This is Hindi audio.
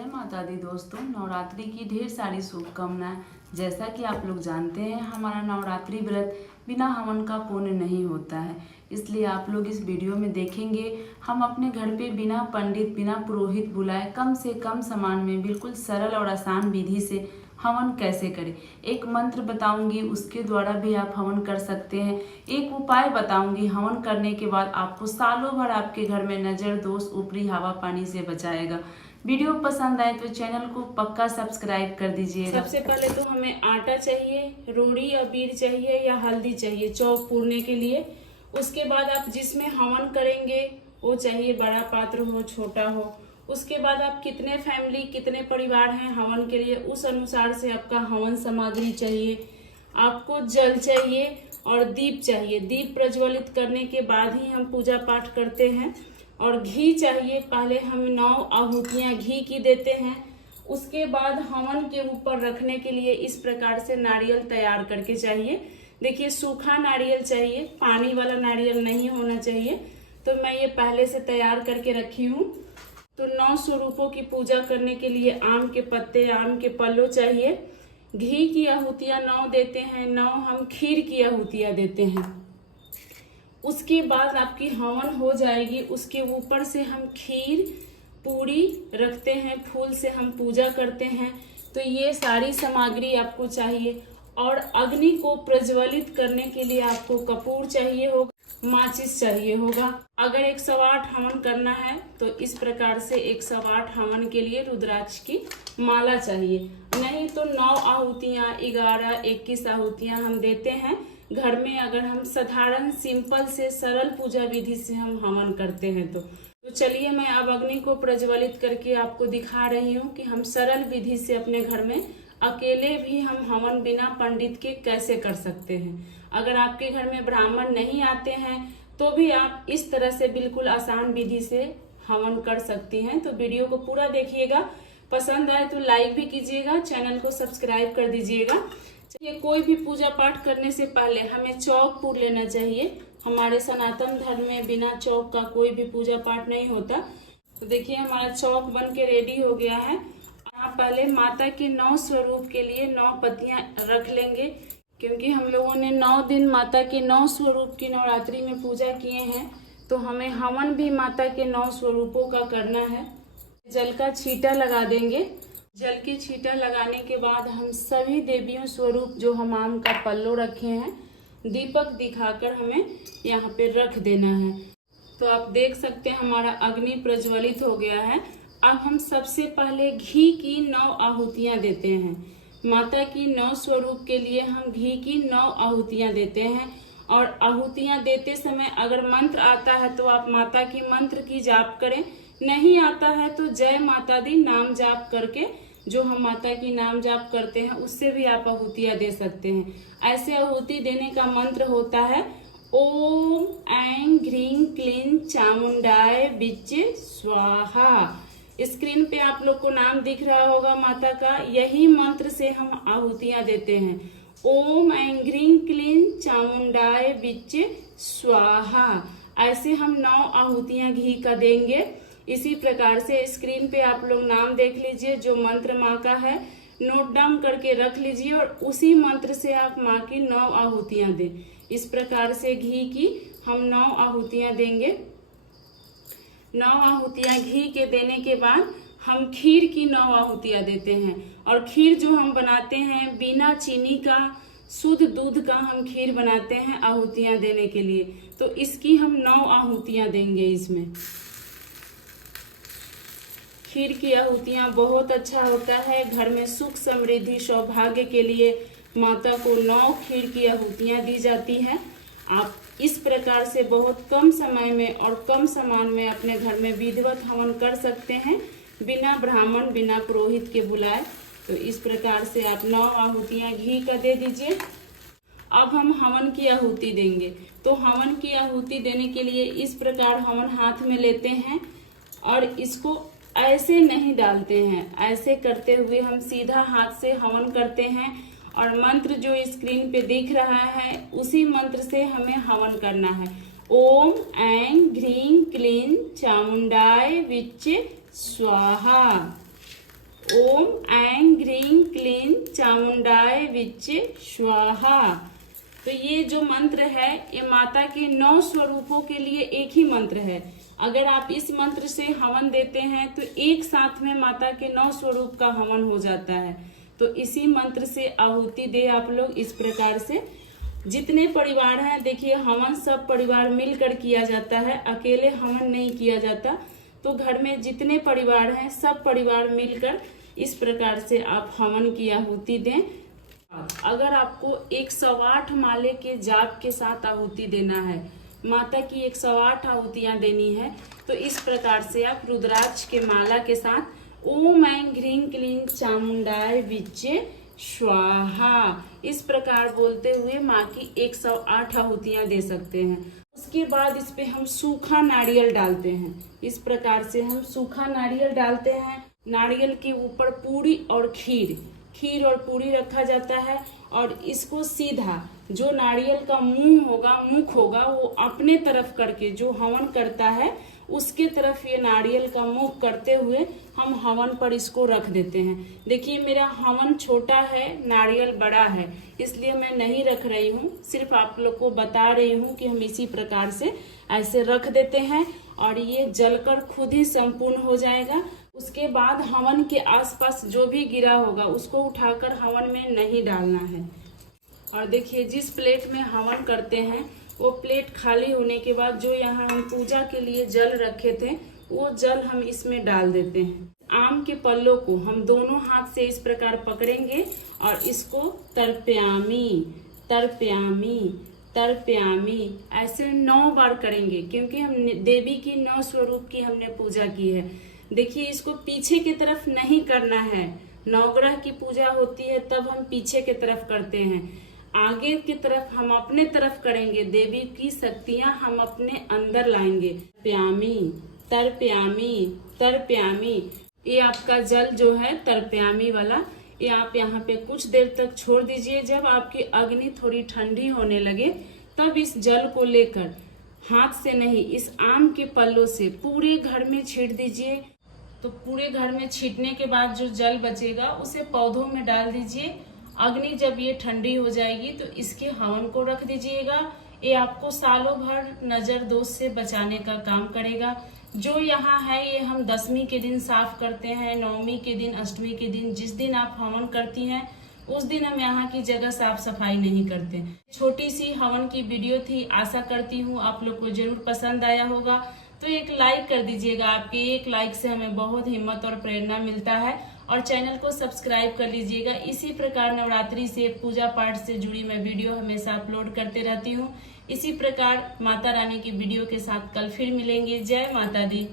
जय माता दी दोस्तों। नवरात्रि की ढेर सारी शुभकामनाएं। जैसा कि आप लोग जानते हैं, हमारा नवरात्रि व्रत बिना हवन का पूर्ण नहीं होता है, इसलिए आप लोग इस वीडियो में देखेंगे हम अपने घर पे बिना पंडित बिना पुरोहित बुलाए कम से कम सामान में बिल्कुल सरल और आसान विधि से हवन कैसे करें। एक मंत्र बताऊंगी, उसके द्वारा भी आप हवन कर सकते हैं। एक उपाय बताऊंगी, हवन करने के बाद आपको सालों भर आपके घर में नज़र दोष ऊपरी हवा पानी से बचाएगा। वीडियो पसंद आए तो चैनल को पक्का सब्सक्राइब कर दीजिएगा। सबसे पहले तो हमें आटा चाहिए, रोड़ी या बीर चाहिए या हल्दी चाहिए चौक पूरने के लिए। उसके बाद आप जिसमें हवन करेंगे वो चाहिए, बड़ा पात्र हो छोटा हो। उसके बाद आप कितने फैमिली कितने परिवार हैं हवन के लिए, उस अनुसार से आपका हवन सामग्री चाहिए। आपको जल चाहिए और दीप चाहिए। दीप प्रज्वलित करने के बाद ही हम पूजा पाठ करते हैं। और घी चाहिए, पहले हम 9 आहुतियां घी की देते हैं। उसके बाद हवन के ऊपर रखने के लिए इस प्रकार से नारियल तैयार करके चाहिए। देखिए, सूखा नारियल चाहिए, पानी वाला नारियल नहीं होना चाहिए। तो मैं ये पहले से तैयार करके रखी हूँ। तो 9 स्वरूपों की पूजा करने के लिए आम के पत्ते, आम के पल्लो चाहिए। घी की आहुतियां 9 देते हैं, 9 हम खीर की आहुतियां देते हैं। उसके बाद आपकी हवन हो जाएगी। उसके ऊपर से हम खीर पूरी रखते हैं, फूल से हम पूजा करते हैं। तो ये सारी सामग्री आपको चाहिए। और अग्नि को प्रज्वलित करने के लिए आपको कपूर चाहिए होगा, माचिस चाहिए होगा। अगर 108 हवन करना है तो इस प्रकार से 108 हवन के लिए रुद्राक्ष की माला चाहिए। नहीं तो 9 आहुतियां, 11, 21 आहुतियां हम देते हैं घर में। अगर हम साधारण सिंपल से सरल पूजा विधि से हम हवन करते हैं तो चलिए मैं अब अग्नि को प्रज्वलित करके आपको दिखा रही हूँ कि हम सरल विधि से अपने घर में अकेले भी हम हवन बिना पंडित के कैसे कर सकते हैं। अगर आपके घर में ब्राह्मण नहीं आते हैं तो भी आप इस तरह से बिल्कुल आसान विधि से हवन कर सकती हैं। तो वीडियो को पूरा देखिएगा, पसंद आए तो लाइक भी कीजिएगा, चैनल को सब्सक्राइब कर दीजिएगा। चलिए, कोई भी पूजा पाठ करने से पहले हमें चौक पूर लेना चाहिए। हमारे सनातन धर्म में बिना चौक का कोई भी पूजा पाठ नहीं होता। तो देखिए, हमारा चौक बन के रेडी हो गया है। यहाँ पहले माता के 9 स्वरूप के लिए 9 पत्तियां रख लेंगे, क्योंकि हम लोगों ने 9 दिन माता के 9 स्वरूप की नवरात्रि में पूजा किए हैं। तो हमें हवन भी माता के 9 स्वरूपों का करना है। जल का छींटा लगा देंगे। जल की छींटा लगाने के बाद हम सभी देवियों स्वरूप जो हम आम का पल्लो रखे हैं, दीपक दिखाकर हमें यहाँ पे रख देना है। तो आप देख सकते हैं हमारा अग्नि प्रज्वलित हो गया है। अब हम सबसे पहले घी की 9 आहुतियां देते हैं। माता की 9 स्वरूप के लिए हम घी की 9 आहुतियां देते हैं। और आहुतियां देते समय अगर मंत्र आता है तो आप माता की मंत्र की जाप करें, नहीं आता है तो जय माता दी नाम जाप करके, जो हम माता की नाम जाप करते हैं उससे भी आप आहुतियां दे सकते हैं। ऐसे आहुति देने का मंत्र होता है ओम ऐं ह्रीं क्लीं चामुंडाय विच्चे स्वाहा। स्क्रीन पे आप लोग को नाम दिख रहा होगा माता का। यही मंत्र से हम आहुतियां देते हैं, ओम ऐं ह्रीं क्लीं चामुंडाय विच्चे स्वाहा। ऐसे हम 9 आहुतियां घी का देंगे। इसी प्रकार से स्क्रीन पे आप लोग नाम देख लीजिए, जो मंत्र माँ का है नोट डाउन करके रख लीजिए और उसी मंत्र से आप माँ की 9 आहुतियां दें। इस प्रकार से घी की हम 9 आहुतियां देंगे। 9 आहुतियां घी के देने के बाद हम खीर की 9 आहुतियां देते हैं। और खीर जो हम बनाते हैं बिना चीनी का, शुद्ध दूध का हम खीर बनाते हैं आहुतियां देने के लिए। तो इसकी हम 9 आहुतियां देंगे। इसमें खीर की आहुतियां बहुत अच्छा होता है। घर में सुख समृद्धि सौभाग्य के लिए माता को 9 खीर की आहुतियां दी जाती हैं। आप इस प्रकार से बहुत कम समय में और कम सामान में अपने घर में विधिवत हवन कर सकते हैं, बिना ब्राह्मण बिना पुरोहित के बुलाए। तो इस प्रकार से आप 9 आहुतियां घी का दे दीजिए। अब हम हवन की आहुति देंगे। तो हवन की आहुति देने के लिए इस प्रकार हवन हाथ में लेते हैं और इसको ऐसे नहीं डालते हैं। ऐसे करते हुए हम सीधा हाथ से हवन करते हैं और मंत्र जो स्क्रीन पे दिख रहा है उसी मंत्र से हमें हवन करना है। ओम ऐं ह्रीं क्लीं चामुंडाय विच्चे स्वाहा। ओम ऐं ग्रीं क्लीं चामुंडाय विच्चे स्वाहा। तो ये जो मंत्र है ये माता के 9 स्वरूपों के लिए एक ही मंत्र है। अगर आप इस मंत्र से हवन देते हैं तो एक साथ में माता के 9 स्वरूप का हवन हो जाता है। तो इसी मंत्र से आहुति दे आप लोग इस प्रकार से। जितने परिवार हैं देखिए, हवन सब परिवार मिलकर किया जाता है, अकेले हवन नहीं किया जाता। तो घर में जितने परिवार हैं सब परिवार मिलकर इस प्रकार से आप हवन की आहुति दें। अगर आपको 108 माले के जाप के साथ आहुति देना है, माता की 108 आहुतियां देनी है, तो इस प्रकार से आप रुद्राक्ष के माला के साथ ओम ऐं ग्रीं क्लीं चामुंडाय विच्चे स्वाहा इस प्रकार बोलते हुए माँ की 108 आहुतियां दे सकते हैं। उसके बाद इस पे हम सूखा नारियल डालते हैं। इस प्रकार से हम सूखा नारियल डालते हैं। नारियल के ऊपर पूरी और खीर और पूरी रखा जाता है और इसको सीधा जो नारियल का मुख होगा वो अपने तरफ करके, जो हवन करता है उसके तरफ ये नारियल का मुख करते हुए हम हवन पर इसको रख देते हैं। देखिए मेरा हवन छोटा है, नारियल बड़ा है, इसलिए मैं नहीं रख रही हूँ, सिर्फ आप लोग को बता रही हूँ कि हम इसी प्रकार से ऐसे रख देते हैं और ये जलकर खुद ही संपूर्ण हो जाएगा। उसके बाद हवन के आसपास जो भी गिरा होगा उसको उठाकर हवन में नहीं डालना है। और देखिए जिस प्लेट में हवन करते हैं वो प्लेट खाली होने के बाद जो यहाँ हम पूजा के लिए जल रखे थे वो जल हम इसमें डाल देते हैं। आम के पल्लों को हम दोनों हाथ से इस प्रकार पकड़ेंगे और इसको तर्पयामी तर्पयामी तर्पयामी ऐसे 9 बार करेंगे, क्योंकि हम देवी की 9 स्वरूप की हमने पूजा की है। देखिए इसको पीछे की तरफ नहीं करना है। नवग्रह की पूजा होती है तब हम पीछे की तरफ करते हैं, आगे की तरफ हम अपने तरफ करेंगे। देवी की शक्तियां हम अपने अंदर लाएंगे। प्यामी तर्पयामी तर्पयामी, ये आपका जल जो है तर्पयामी वाला, ये आप यहाँ पे कुछ देर तक छोड़ दीजिए। जब आपकी अग्नि थोड़ी ठंडी होने लगे तब इस जल को लेकर हाथ से नहीं, इस आम के पल्लों से पूरे घर में छींट दीजिए। तो पूरे घर में छींटने के बाद जो जल बचेगा उसे पौधों में डाल दीजिए। अग्नि जब ये ठंडी हो जाएगी तो इसके हवन को रख दीजिएगा। ये आपको सालों भर नजर दोष से बचाने का काम करेगा। जो यहाँ है ये हम 10वीं के दिन साफ करते हैं, 9वीं के दिन, 8वीं के दिन, जिस दिन आप हवन करती हैं उस दिन हम यहाँ की जगह साफ सफाई नहीं करते। छोटी सी हवन की वीडियो थी, आशा करती हूँ आप लोग को जरूर पसंद आया होगा। तो एक लाइक कर दीजिएगा, आपके एक लाइक से हमें बहुत हिम्मत और प्रेरणा मिलता है। और चैनल को सब्सक्राइब कर लीजिएगा। इसी प्रकार नवरात्रि से, पूजा पाठ से जुड़ी मैं वीडियो हमेशा अपलोड करते रहती हूँ। इसी प्रकार माता रानी की वीडियो के साथ कल फिर मिलेंगे। जय माता दी।